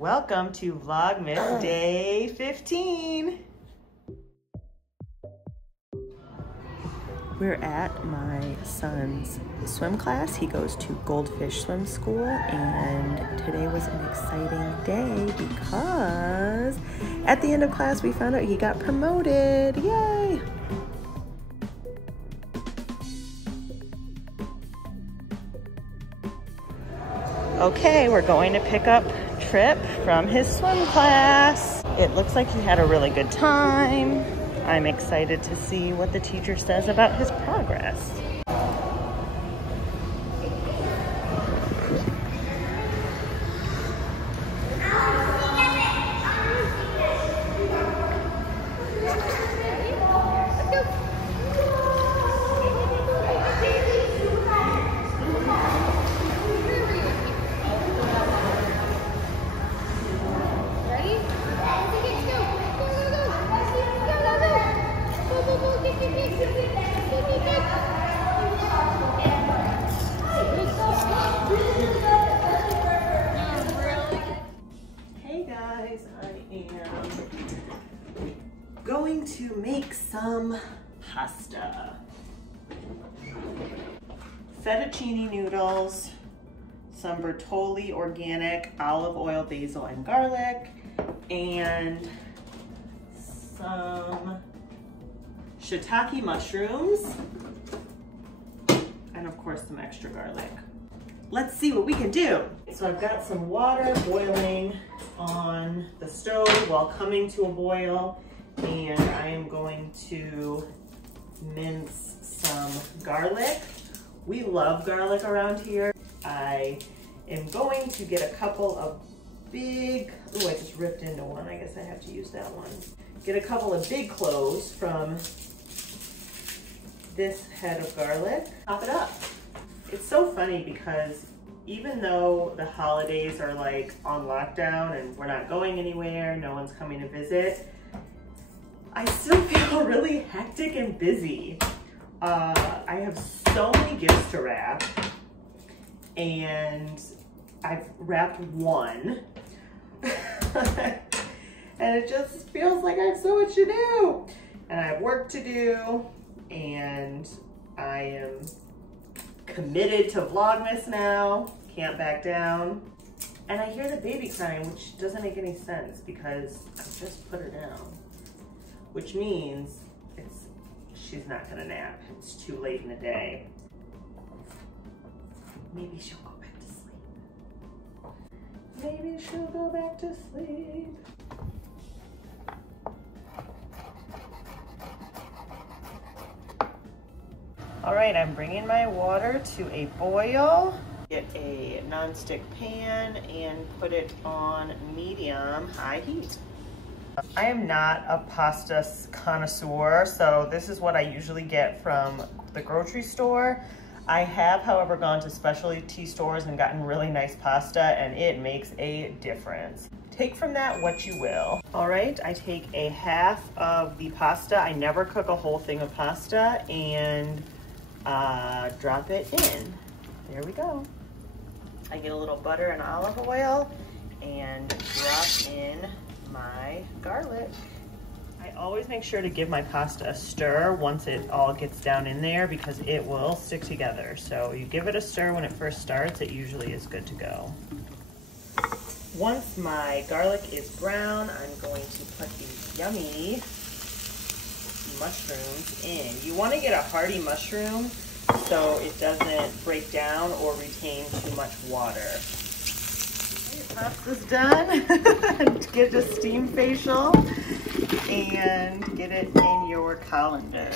Welcome to Vlogmas Day 15. We're at my son's swim class. He goes to Goldfish swim school, and today was an exciting day because at the end of class we found out he got promoted. Yay! Okay, we're going to pick up Trip from his swim class. It looks like he had a really good time. I'm excited to see what the teacher says about his progress. Hey guys, I am going to make some pasta. Fettuccine noodles, some Bertolli organic olive oil, basil, and garlic, and some shiitake mushrooms, and of course some extra garlic. Let's see what we can do. So I've got some water boiling on the stove while coming to a boil, and I am going to mince some garlic. We love garlic around here. I am going to get a couple of big, oh, I just ripped into one. I guess I have to use that one. Get a couple of big cloves from this head of garlic. Chop it up. It's so funny because even though the holidays are like on lockdown and we're not going anywhere, no one's coming to visit, I still feel really hectic and busy. I have so many gifts to wrap, and I've wrapped one. And it just feels like I have so much to do. And I have work to do, and I am committed to Vlogmas now, can't back down. And I hear the baby crying, which doesn't make any sense because I just put her down, which means she's not gonna nap. It's too late in the day. Maybe she'll go back to sleep. Maybe she'll go back to sleep. All right, I'm bringing my water to a boil. Get a nonstick pan and put it on medium-high heat. I am not a pasta connoisseur, so this is what I usually get from the grocery store. I have, however, gone to specialty stores and gotten really nice pasta, and it makes a difference. Take from that what you will. All right, I take a half of the pasta. I never cook a whole thing of pasta, and drop it in. There we go. I get a little butter and olive oil and drop in my garlic. I always make sure to give my pasta a stir once it all gets down in there because it will stick together. So you give it a stir when it first starts, it usually is good to go. Once my garlic is brown, I'm going to put these yummy mushrooms in. You want to get a hearty mushroom so it doesn't break down or retain too much water. Your pasta's done. Get a steam facial and get it in your colander.